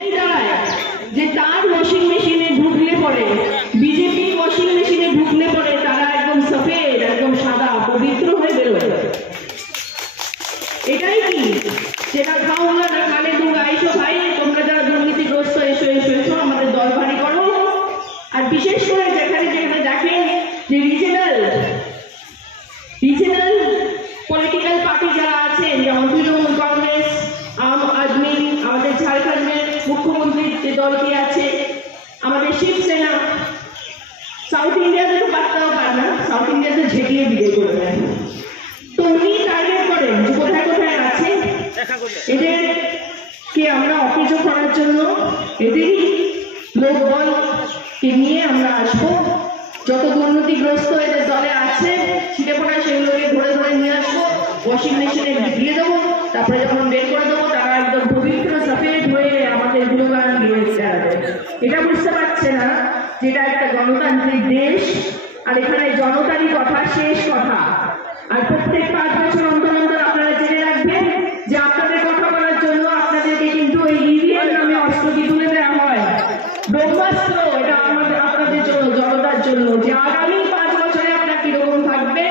যে তার ওয়াশিং মেশিনে ঢুকলে পরে, বিজেপি ওয়াশিং মেশিনে ঢুকলে পরে তারা একদম সফেদ, একদম সাদা পবিত্র হয়ে বেরোয়। এটাই কি যেটা খাও না খালে দু আইসো ভাই, তোমরা যারা দুর্নীতিগ্রস্ত এসো এসো এসো আমাদের দল ভারী করো। আর বিশেষ করে যেখানে যেখানে দেখেন যে রিজনাল পলিটিক্যাল পার্টি যারা আছেন, যেমন তৃণমূল কংগ্রেস, আম আদমি, আমাদের ঝাড়খণ্ডের মুখ্যমন্ত্রীর যে দলটি আছে, আমাদের শিবসেনা, সাউথ ইন্ডিয়াতে তো পাত্তাও পায় না, সাউথ ইন্ডিয়াতে ঝেঁটিয়ে বিদায় করে দেয়। তো উনি টার্গেট করেন যে কোথায় কোথায় আছে এদেরকে আমরা অকেজো করার জন্য এদেরই লোকবলকে নিয়ে আমরা আসবো। যত দুর্নীতিগ্রস্ত এদের দলে আছে ছিটে পড়ায় সেগুলোকে ধরে ধরে নিয়ে আসবো, ওয়াশিং মেশিনে দিয়ে দেবো, তারপরে যখন বের করে দেবো তারা একদম পবিত্র সফেদ হয়ে আমাদের গুণগান দিয়ে বেড়াবে। এটা বুঝতে পারছে না যেটা একটা গণতান্ত্রিক দেশ, আর এখানে জনতারই কথা শেষ কথা। আর প্রত্যেক 5 বছর অন্তর অন্তর আপনারা জেনে রাখবেন যে আপনাদের কথা বলার জন্য আপনাদেরকে কিন্তু এই ইভিএম নামে অস্ত্রটি তুলে দেওয়া হয়, ব্রহ্মাস্ত্র। এটা আমাদের আপনাদের জন্য, জনতার জন্য, যে আগামী 5 বছরে আপনার কিরকম থাকবে।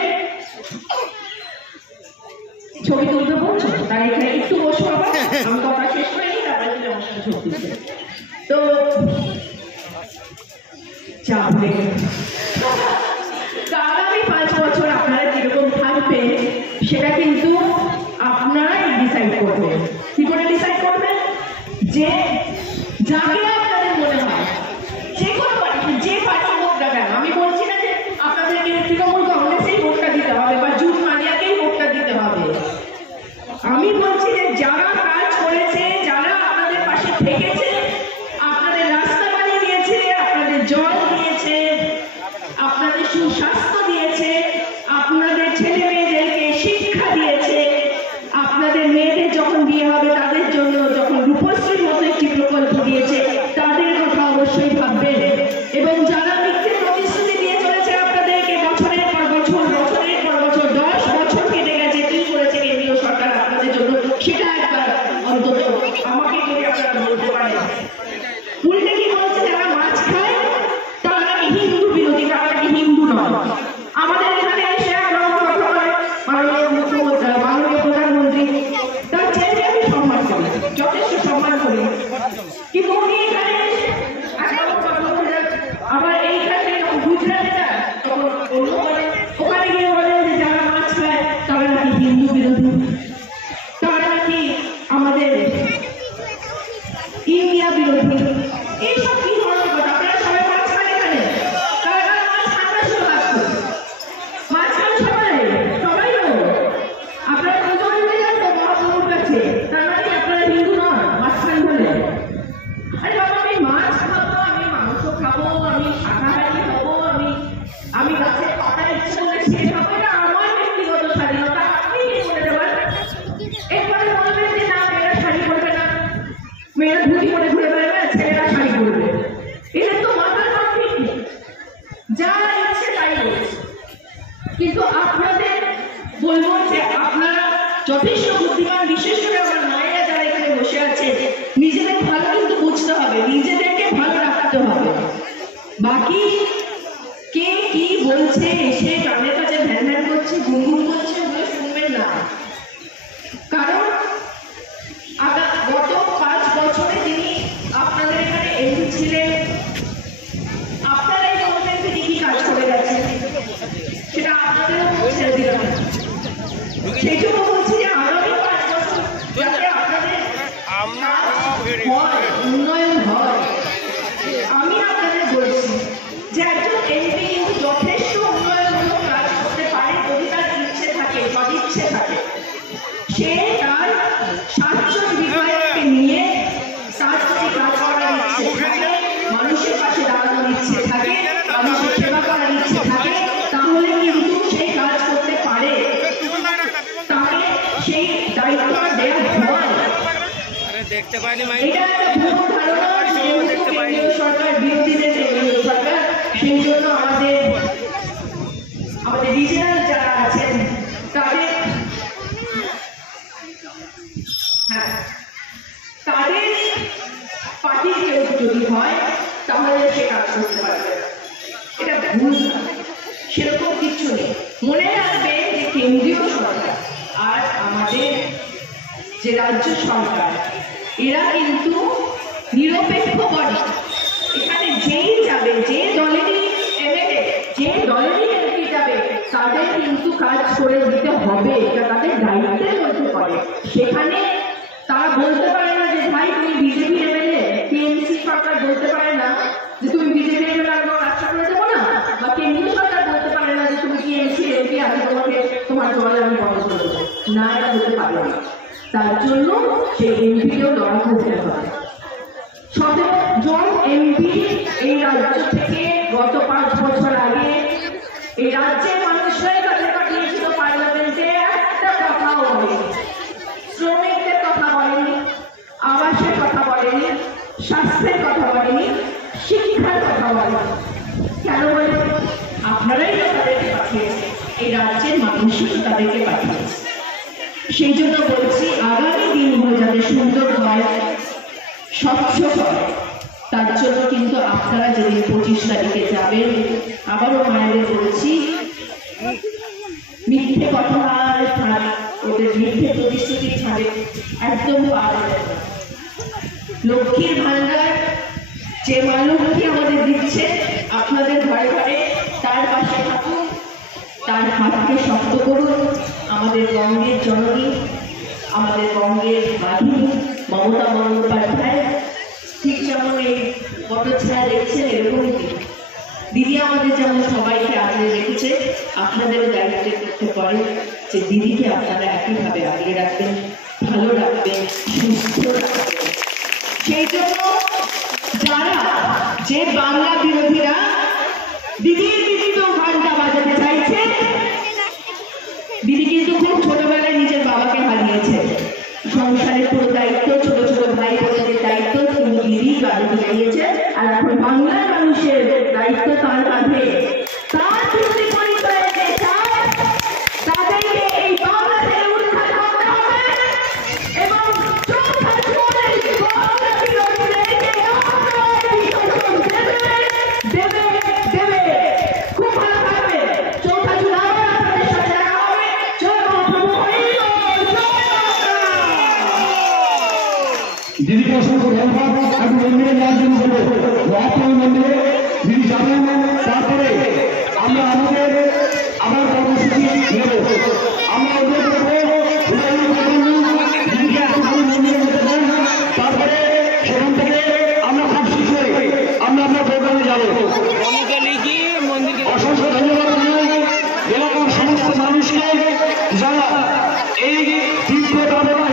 ছবি তুলতে বলছো তাই এখানে একটু বসো, আবার আমি কথা শেষ করিনি, তারপরে তুমি আমার সাথে ছবি তুলবে। তো চাপ নেই, আগামী 5 বছর আপনারা কিরকম থাকবেন সেটা কিন্তু আপনারাই ডিসাইড করবেন। কি করে ডিসাইড করবেন? যে যাকে আপনাদের মনে হয়, যে কোনো পার্টি, যে পার্টি হোক না কেন, আমি বলছি না যে আপনাদেরকে তৃণমূল কংগ্রেসেই ভোটটা দিতে হবে বা জুট মালিয়াকেই ভোটটা দিতে হবে। আমি বলছি যে যারা কাজ করেছে, যারা আপনাদের পাশে থেকেছে, আপনাদের রাস্তা বানিয়ে দিয়েছে, আপনাদের জল দিয়েছে, আপনাদের সুস্বাস্থ্য দিয়েছে, আপনাদের ছেলে মেয়েদেরকে শিক্ষা দিয়েছে, আপনাদের মেয়েদের যখন বিয়ে হবে তাদের জন্য যখন রূপশ্রীর মতো একটি প্রকল্প দিয়েছে, তাদের কথা অবশ্যই ভাববেন। এবং যারা মিথ্যে প্রতিশ্রুতি দিয়ে চলেছে আপনাদেরকে বছরের পর বছর, বছরের পর বছর, 10 বছর কেটে গেছে, কি করেছে কেন্দ্রীয় সরকার আপনাদের জন্য সেটা একবার অন্তত আমাকে যদি আপনারা বলতে পারেন। উল্টে কি বলছে, যারা মাছ খায় তারা নাকি হিন্দু বিরোধী, তারা নাকি হিন্দু নয়। আমাদের এখানে এসে আমরা কথা বলে মাননীয় মুখ্যমন্ত্রী, মাননীয় প্রধানমন্ত্রী, তার ছেলেকে আমি সম্মান করি, যথেষ্ট সম্মান করি, কিন্তু উনি এখানে আবার এইখানে গুজরাটে না, তখন অন্য ওখানে গিয়ে বলেন যে যারা মাছ খায় তারা নাকি হিন্দু বিরোধী, তারা নাকি আমাদের ইন্ডিয়া বিরোধী। এইসব কি ধরনের কথা? আপনারা সবাই মাছ খান এখানে? তারা মাছ খান না? শুধু মাছ খান সবাই, সবাই তো আপনারা দুজনে মিলে যান তো মহাপ্রভুর কাছে, তার মানে আপনারা হিন্দু নন মাছ খান বলে? আরে বাবা, আমি মাছ খাবো, আমি মাংস খাবো, আমি শাকাহারি হবো, আমি গাছের পাতা ইচ্ছে করলে খেয়ে খাবো, এটা আমার ব্যক্তিগত স্বাধীনতা, আপনি কি করে দেবেন? এরপরে বলবেন যে না মেয়েরা শাড়ি পরবে না, মেয়েরা ধুতি পরে ঘুরে বেড়াবে, ছেলেরা শাড়ি পরবে। এটা তো মাথার কথা ঠিক নেই, যা ইচ্ছে তাই বলছে। কিন্তু আপনাদের বলবো যে আপনারা যথেষ্ট বুদ্ধিমান, বিশেষ করে আমার মায়েরা যারা এখানে বসে আছে, নিজেদের ভালো কিন্তু বুঝতে হবে, নিজেদেরকে ভালো রাখতে হবে। বাকি কে কি বলছে, এসে কানের কাছে ধ্যান ধ্যান করছে, গুনগুন করছে, ওগুলো শুনবেন না। কারণ গত 5 বছরে তিনি আপনাদের এখানে এমপি ছিলেন, আপনারাই বলবেন তিনি কি কাজ করে গেছেন, সেটা আপনাদেরও ছেড়ে দিলাম। সেই জন্য বলছি যে আগামী 5 বছর যাতে আপনাদের উন্নয়ন হয়। আমি আপনাদের বলছি যে একজন এমপি কিন্তু যথেষ্ট উন্নয়নমূলক কাজ করতে পারে যদি তার ইচ্ছে থাকে, সদিচ্ছে থাকে। সে তার 7জন বিধায়ককে নিয়ে তার যদি কাজ করার ইচ্ছে থাকে, মানুষের পাশে দাঁড়ানোর ইচ্ছে থাকে, মানুষের সেবা করার ইচ্ছে থাকে, তাহলে কিন্তু সেই কাজ করতে পারে, তাকে সেই দায়িত্বটা দেওয়া হয়। দেখতে পাইনি এটা একটা ভুল ধারণা, যেহেতু কেন্দ্রীয় সরকার বিরোধীদের সরকার, সেই জন্য আমাদের রিজনাল যারা আছেন তাদের পার্টির কেউ যদি হয় তাহলে সে কাজ করতে পারবে না। এটা ভুল না, সেরকম কিছু নেই। মনে রাখবে যে কেন্দ্রীয় সরকার আর আমাদের যে রাজ্য সরকার এরা কিন্তু নিরপেক্ষ বডি। এখানে যেই যাবে, যে দলেরই এমএলএ, যে দলেরই এমপি যাবে, তাদের কিন্তু কাজ করে দিতে হবে, এটা তাদের দায়িত্বের মধ্যে পড়ে। সেখানে তারা বলতে পারে না যে ভাই তুমি বিজেপি এমএলএ, টিএমসি সরকার বলতে পারে না যে তুমি বিজেপি এমএলএ রাস্তা করে দেবো না, বা কেন্দ্রীয় সরকার বলতে পারে না যে তুমি টিএমসি এমপি আছে তোমাকে তোমার জল আমি বন্ধ করে দেবো না, এটা বলতে পারবে না। তার জন্য সেই এমপিকেও লড়াই করতে হবে। 17 জন এমপি এই রাজ্য থেকে গত 5 বছর আগে এই রাজ্যের মানুষরাই তাদের পাঠিয়েছিল পার্লামেন্টে, একটা কথাও বলেনি। শ্রমিকদের কথা বলেনি, আবাসের কথা বলেনি, স্বাস্থ্যের কথা বলেনি, শিক্ষার কথা বলেনি। কেন বলে? আপনারাই তো তাদেরকে পাঠিয়েছে, এই রাজ্যের মানুষই তাদেরকে পাঠিয়েছে। সেই জন্য বলছি আগামী দিনগুলো যাতে সুন্দর হয়, স্বচ্ছ হয়, তার জন্য কিন্তু আপনারা যেদিন 25 তারিখে যাবেন, আবারও মায়েদের বলছি মিথ্যে কথা আর ওদের মিথ্যে প্রতিশ্রুতি ছাড়ে একদম পাওয়া যায় না। লক্ষ্মীর ভান্ডার যে মা লক্ষ্মী আমাদের দিচ্ছে আপনাদের ঘরে ঘরে, তার পাশে থাকুন, তার হাতকে শক্ত করুন। আমাদের বঙ্গের জননী, আমাদের বঙ্গের বাহিনী মমতা বন্দ্যোপাধ্যায় ঠিক যেমন এই পদচ্ছায়া দেখছেন, এরকমই দিদি আমাদের যেমন সবাইকে আগলে রেখেছে, আপনাদের দায়িত্বের মধ্যে পড়ে যে দিদিকে আপনারা একইভাবে আগলে রাখবেন, ভালো রাখবেন, সুস্থ রাখবেন। সেই জন্য যারা যে বাংলা বিরোধীরা দিদির দিদি ঘন্টা বাজাতে চাইছে, দিদি কিন্তু খুব ছোটবেলায় নিজের বাবাকে হারিয়েছে। সংসারের পুরো দায়িত্ব, ছোট ছোট ভাই বোনদের দায়িত্ব তিনি দিদি কাঁধে তুলে নিয়েছে। আর এখন বাংলার